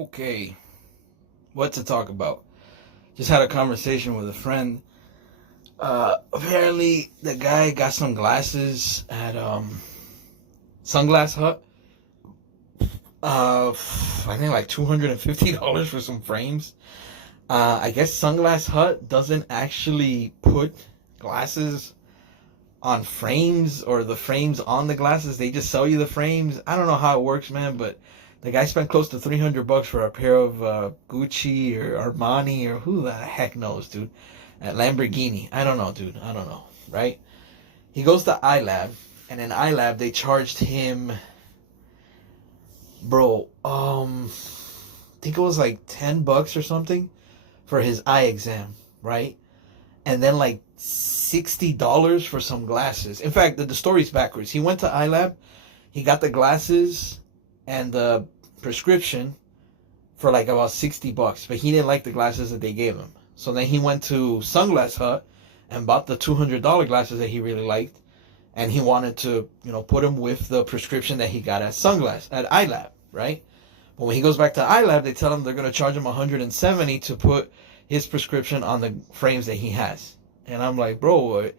Okay, what to talk about? Just had a conversation with a friend. Apparently, the guy got some glasses at Sunglass Hut. I think like $250 for some frames. I guess Sunglass Hut doesn't actually put glasses on frames or the frames on the glasses. They just sell you the frames. I don't know how it works, man, but the guy spent close to $300 for a pair of Gucci or Armani or who the heck knows, dude. At Lamborghini. I don't know, dude. I don't know, right? He goes to iLab, and in iLab they charged him, bro, I think it was like $10 or something for his eye exam, right? And then like $60 for some glasses. In fact, the story's backwards. He went to iLab, he got the glasses and the prescription for like about $60, but he didn't like the glasses that they gave him. So then he went to Sunglass Hut and bought the $200 glasses that he really liked, and he wanted to, put them with the prescription that he got at iLab, right? But when he goes back to iLab, they tell him they're going to charge him $170 to put his prescription on the frames that he has. And I'm like, bro,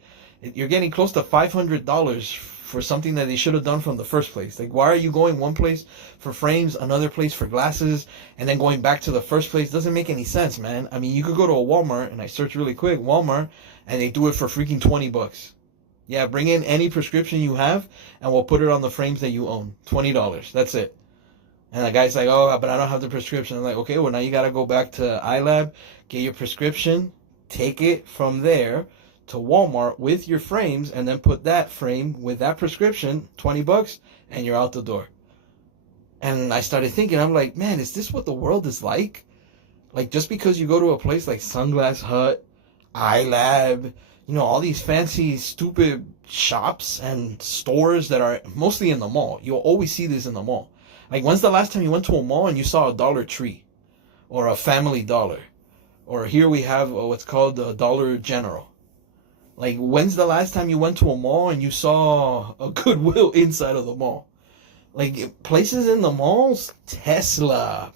you're getting close to $500 for something that they should have done from the first place. Like, why are you going one place for frames, another place for glasses, and then going back to the first place? Doesn't make any sense, man. I mean, you could go to a Walmart, and I search really quick, Walmart, and they do it for freaking $20. Yeah, bring in any prescription you have, and we'll put it on the frames that you own. $20. That's it. And the guy's like, oh, but I don't have the prescription. I'm like, okay, well, now you got to go back to iLab, get your prescription, take it from there to Walmart with your frames, and then put that frame with that prescription, $20, and you're out the door. And I started thinking, I'm like, man, is this what the world is like? Like, just because you go to a place like Sunglass Hut, iLab, all these fancy, stupid shops and stores that are mostly in the mall. You'll always see this in the mall. Like, when's the last time you went to a mall and you saw a Dollar Tree or a Family Dollar? Or here we have what's called the Dollar General. Like, when's the last time you went to a mall and you saw a Goodwill inside of the mall? Like, places in the malls, Tesla,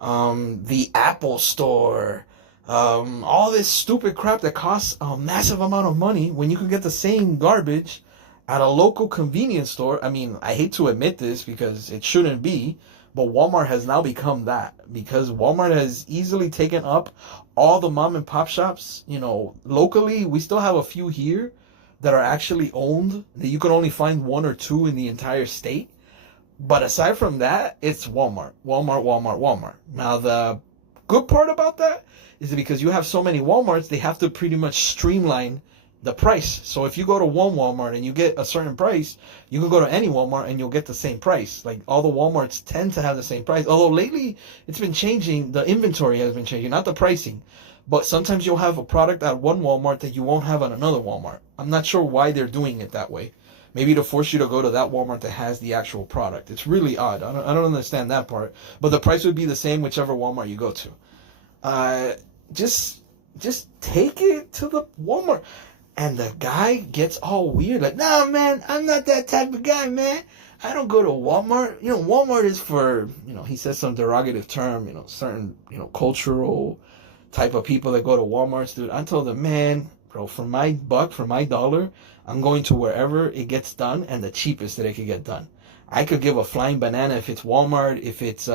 the Apple Store, all this stupid crap that costs a massive amount of money when you can get the same garbage at a local convenience store. I mean, I hate to admit this because it shouldn't be, but Walmart has now become that, because Walmart has easily taken up all the mom and pop shops. Locally, we still have a few here that are actually owned, that you can only find one or two in the entire state. But aside from that, it's Walmart. Walmart. Now, the good part about that is that because you have so many Walmarts, they have to pretty much streamline the price. So if you go to one Walmart and you get a certain price, you can go to any Walmart and you'll get the same price. Like, all the Walmarts tend to have the same price. Although lately it's been changing. The inventory has been changing, not the pricing. But sometimes you'll have a product at one Walmart that you won't have at another Walmart. I'm not sure why they're doing it that way. Maybe to force you to go to that Walmart that has the actual product. It's really odd. I don't understand that part. But the price would be the same whichever Walmart you go to. Just take it to the Walmart. And the guy gets all weird, like, nah, man, I'm not that type of guy, man. I don't go to Walmart. Walmart is for, he says some derogative term, certain, cultural type of people that go to Walmarts, dude. I told him, man, bro, for my buck, for my dollar, I'm going to wherever it gets done and the cheapest that it could get done. I could give a flying banana if it's Walmart, if it's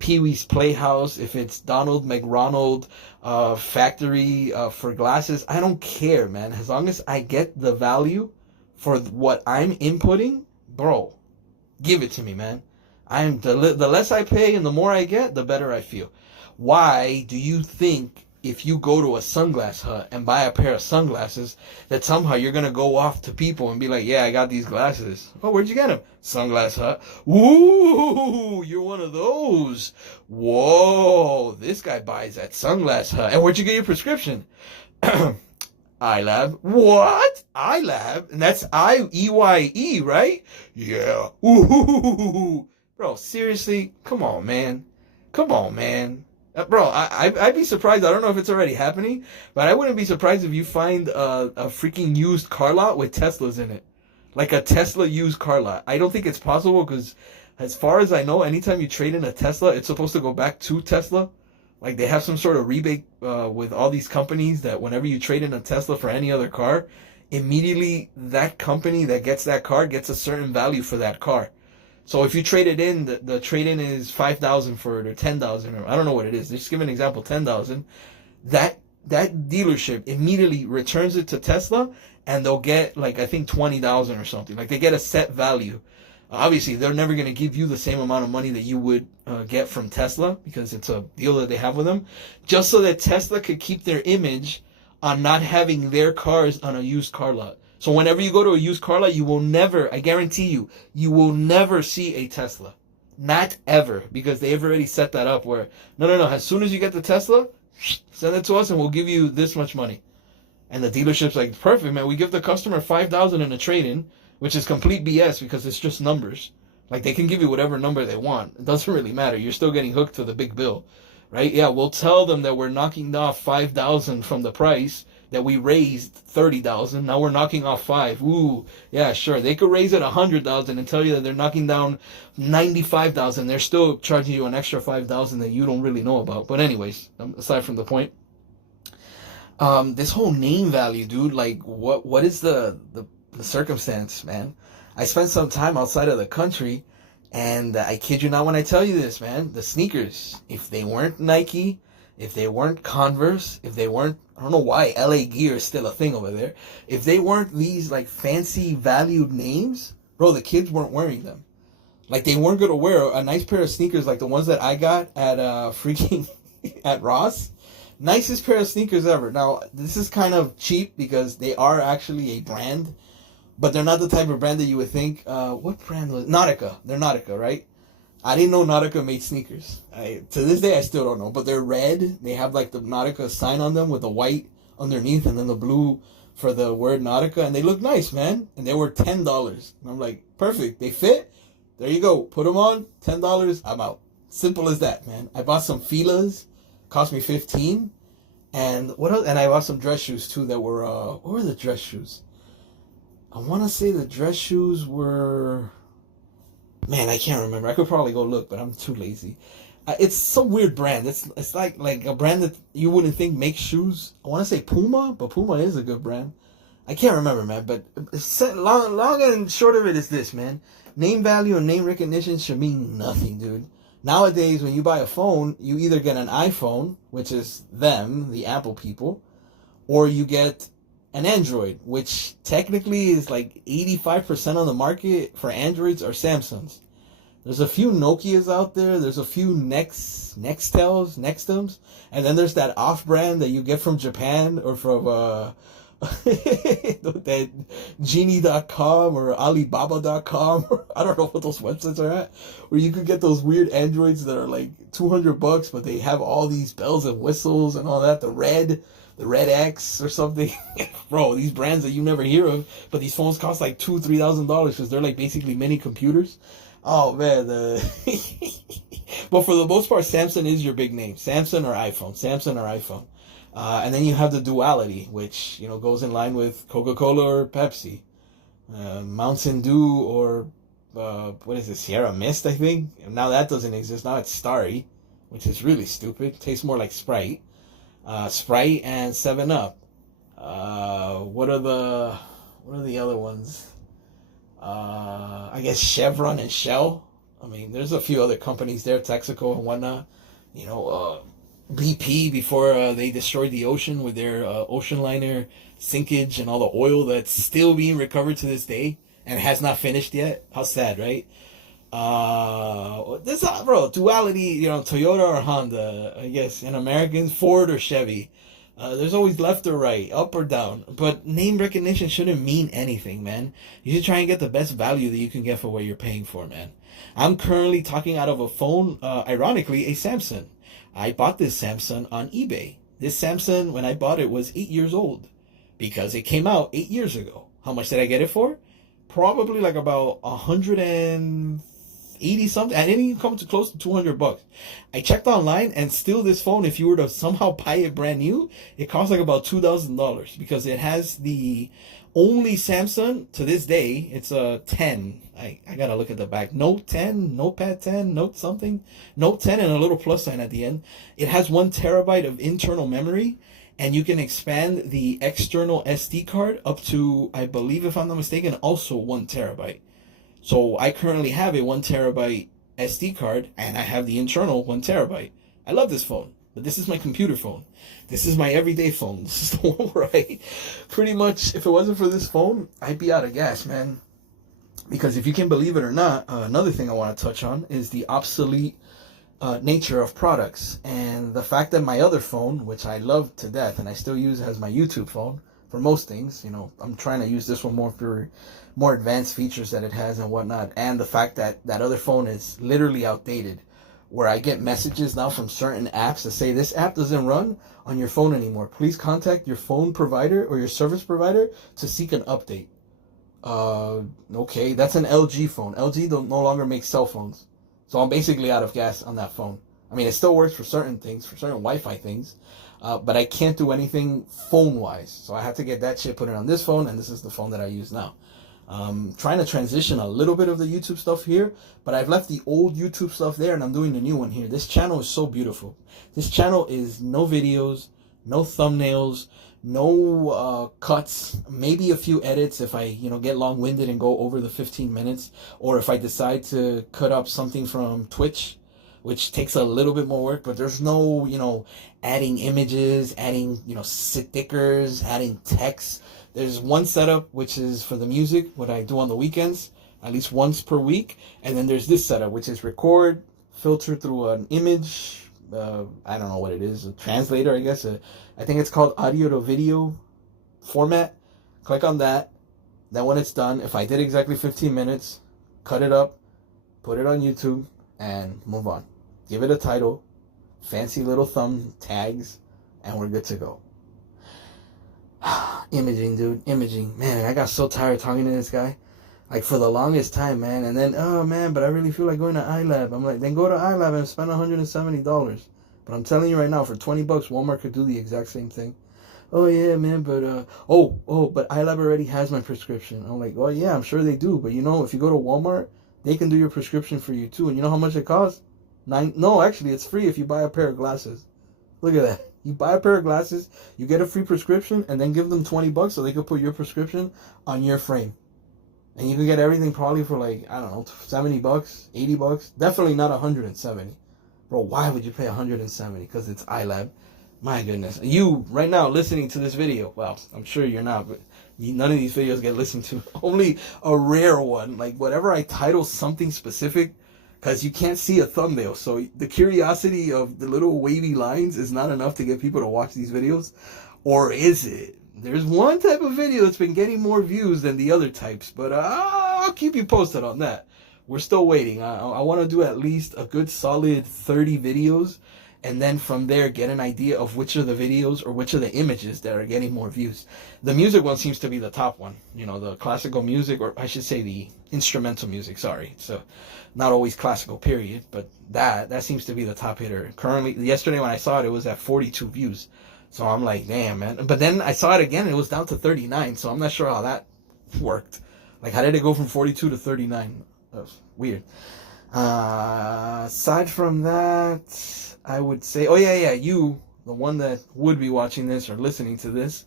Pee-wee's Playhouse, if it's Donald McRonald factory for glasses. I don't care, man. As long as I get the value for what I'm inputting, bro, give it to me, man. The less I pay and the more I get, the better I feel. Why do you think if you go to a Sunglass Hut and buy a pair of sunglasses, that somehow you're going to go off to people and be like, yeah, I got these glasses. Oh, where'd you get them? Sunglass Hut. Ooh, you're one of those. Whoa, this guy buys at Sunglass Hut. And where'd you get your prescription? iLab. What? iLab? And that's IEYE, right? Yeah. Ooh. Bro, seriously? Come on, man. Bro, I'd be surprised. I don't know if it's already happening, but I wouldn't be surprised if you find a freaking used car lot with Teslas in it. Like a Tesla used car lot. I don't think it's possible because As far as I know, anytime you trade in a Tesla, it's supposed to go back to Tesla. Like they have some sort of rebate with all these companies that whenever you trade in a Tesla for any other car, immediately that company that gets that car gets a certain value for that car. So if you trade it in, the trade in is 5,000 for it or 10,000 or I don't know what it is. Just give an example, 10,000. That dealership immediately returns it to Tesla and they'll get like I think 20,000 or something. Like they get a set value. Obviously, they're never going to give you the same amount of money that you would get from Tesla because it's a deal that they have with them, just so that Tesla could keep their image on not having their cars on a used car lot. So whenever you go to a used car lot, you will never, I guarantee you, you will never see a Tesla. Not ever, because they've already set that up where, no, as soon as you get the Tesla, send it to us and we'll give you this much money. And the dealership's like, perfect, man. We give the customer 5,000 in a trade-in, which is complete BS because it's just numbers. Like they can give you whatever number they want. It doesn't really matter. You're still getting hooked to the big bill, right? Yeah, we'll tell them that we're knocking off 5,000 from the price that we raised 30,000. Now we're knocking off 5. Ooh, yeah, sure. They could raise it 100,000 and tell you that they're knocking down 95,000. They're still charging you an extra 5,000 that you don't really know about. But anyways, aside from the point, this whole name value, dude. Like, what is the circumstance, man? I spent some time outside of the country, and I kid you not when I tell you this, man. The sneakers, if they weren't Nike, if they weren't Converse, if they weren't, I don't know why LA Gear is still a thing over there. If they weren't these like fancy valued names, bro, the kids weren't wearing them. Like they weren't gonna wear a nice pair of sneakers like the ones that I got at freaking at Ross. Nicest pair of sneakers ever. Now this is kind of cheap because they are actually a brand, but they're not the type of brand that you would think. What brand was Nautica? They're Nautica, right? I didn't know Nautica made sneakers. To this day, I still don't know. But they're red. They have like the Nautica sign on them with the white underneath and then the blue for the word Nautica. And they look nice, man. And they were $10. And I'm like, perfect. They fit. There you go. Put them on. $10. I'm out. Simple as that, man. I bought some Filas. Cost me $15. And what else? And I bought some dress shoes too that were, what were the dress shoes? I want to say the dress shoes were... Man, I can't remember. I could probably go look, but I'm too lazy. It's some weird brand. It's like a brand that you wouldn't think makes shoes. I want to say Puma, but Puma is a good brand. I can't remember, man. But long and short of it is this, man. Name value and name recognition should mean nothing, dude. Nowadays, when you buy a phone, you either get an iPhone, which is them, the Apple people, or you get an Android, which technically is like 85% on the market for Androids are Samsungs. There's a few Nokias out there. There's a few Nextels, and then there's that off-brand that you get from Japan or from that Genie.com or Alibaba.com. Or I don't know what those websites are at, where you could get those weird Androids that are like $200, but they have all these bells and whistles and all that. The Red X or something. Bro, these brands that you never hear of, but these phones cost like $2,000-$3,000 because they're like basically mini computers. Oh man, but for the most part, Samsung is your big name. Samsung or iPhone. And then you have the duality, which goes in line with Coca-Cola or Pepsi, Mountain Dew or what is it, Sierra Mist, I think. Now that doesn't exist. Now it's Starry, which is really stupid. It tastes more like Sprite. Sprite and 7-Up. What are the other ones? I guess Chevron and Shell. I mean, there's a few other companies there, Texaco and whatnot. BP before they destroyed the ocean with their ocean liner sinkage and all the oil that's still being recovered to this day and has not finished yet. How sad, right? This bro, duality, Toyota or Honda, I guess, and Americans, Ford or Chevy. There's always left or right, up or down. But name recognition shouldn't mean anything, man. You should try and get the best value that you can get for what you're paying for, man. I'm currently talking out of a phone, ironically, a Samsung. I bought this Samsung on eBay. This Samsung, when I bought it, was 8 years old because it came out 8 years ago. How much did I get it for? Probably like about $130, 80 something. I didn't even come to close to $200. I checked online, and still this phone, if you were to somehow buy it brand new, it costs like about $2,000 because it has the only Samsung to this day. It's a 10. I gotta look at the back. Note 10, Notepad 10, Note something. Note 10 and a little plus sign at the end. It has 1 TB of internal memory, and you can expand the external SD card up to, I believe, if I'm not mistaken, also 1 TB. So I currently have a 1 TB SD card, and I have the internal 1 TB. I love this phone, but this is my computer phone. This is my everyday phone. This is the one where I pretty much, if it wasn't for this phone, I'd be out of gas, man. Because if you can believe it or not, another thing I want to touch on is the obsolete nature of products, and the fact that my other phone, which I love to death and I still use as my YouTube phone for most things, you know, I'm trying to use this one more for more advanced features that it has and whatnot, and the fact that that other phone is literally outdated, where I get messages now from certain apps that say this app doesn't run on your phone anymore. Please contact your phone provider or your service provider to seek an update. Okay, that's an LG phone. LG no longer makes cell phones. So I'm basically out of gas on that phone. I mean, it still works for certain things, for certain Wi-Fi things, but I can't do anything phone-wise. So I have to get that shit, put it on this phone, and this is the phone that I use now. Trying to transition a little bit of the YouTube stuff here, but I've left the old YouTube stuff there, and I'm doing the new one here. This channel is so beautiful. This channel is no videos, no thumbnails, no cuts, maybe a few edits if I get long-winded and go over the 15 minutes, or if I decide to cut up something from Twitch, which takes a little bit more work. But there's no adding images, adding stickers, adding text. There's one setup which is for the music, what I do on the weekends at least once per week, and then there's this setup which is record, filter through an image, I don't know what it is, a translator, I guess. I think it's called audio to video format. Click on that. Then when it's done, if I did exactly 15 minutes, cut it up, put it on YouTube, and move on. Give it a title, fancy little thumb tags, and we're good to go. Imaging, dude. Imaging. Man, I got so tired talking to this guy. Like, for the longest time, man. And then, oh, man, but I really feel like going to iLab. I'm like, then go to iLab and spend $170. But I'm telling you right now, for $20, Walmart could do the exact same thing. Oh, yeah, man, but, but iLab already has my prescription. I'm like, oh, yeah, I'm sure they do. But, if you go to Walmart, they can do your prescription for you, too. And you know how much it costs? No, actually, it's free if you buy a pair of glasses. Look at that. You buy a pair of glasses, you get a free prescription, and then give them $20 so they could put your prescription on your frame. And you can get everything probably for like, I don't know, $70, $80. Definitely not $170. Bro, why would you pay $170? Because it's iLab. My goodness. You, right now, listening to this video, well, I'm sure you're not, but none of these videos get listened to. Only a rare one. Like, whatever I title something specific, because you can't see a thumbnail. So the curiosity of the little wavy lines is not enough to get people to watch these videos. Or is it? There's one type of video that's been getting more views than the other types, but I'll keep you posted on that. We're still waiting. I want to do at least a good solid 30 videos, and then from there get an idea of which of the videos or which of the images that are getting more views. The music one seems to be the top one. The classical music, or I should say the instrumental music, sorry. So not always classical, period, but that seems to be the top hitter. Currently, yesterday when I saw it, it was at 42 views. So I'm like, damn, man. But then I saw it again, and it was down to 39, so I'm not sure how that worked. Like, how did it go from 42 to 39? Weird. Aside from that, I would say, oh, yeah, you, the one that would be watching this or listening to this,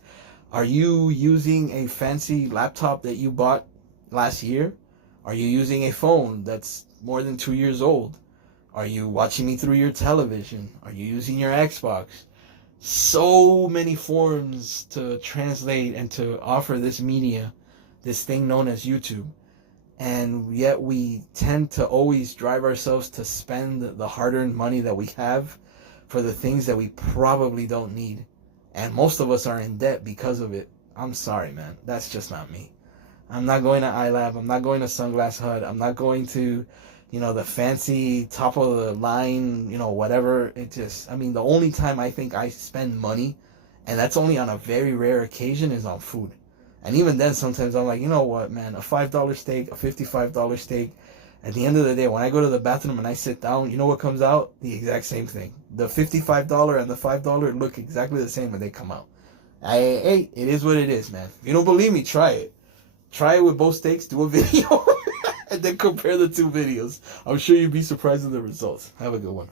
are you using a fancy laptop that you bought last year? Are you using a phone that's more than 2 years old? Are you watching me through your television? Are you using your Xbox? So many forms to translate and to offer this media, this thing known as YouTube. And yet we tend to always drive ourselves to spend the hard-earned money that we have for the things that we probably don't need. And most of us are in debt because of it. I'm sorry, man. That's just not me. I'm not going to iLab. I'm not going to Sunglass Hut. I'm not going to the fancy top of the line, whatever. The only time I think I spend money, and that's only on a very rare occasion, is on food. And even then, sometimes I'm like, you know what, man, a $5 steak, a $55 steak, At the end of the day, when I go to the bathroom and I sit down, you know what comes out? The exact same thing. The $55 and the $5 look exactly the same when they come out. Hey, it is what it is, man. If you don't believe me, try it. Try it with both steaks, do a video, and then compare the two videos. I'm sure you'd be surprised with the results. Have a good one.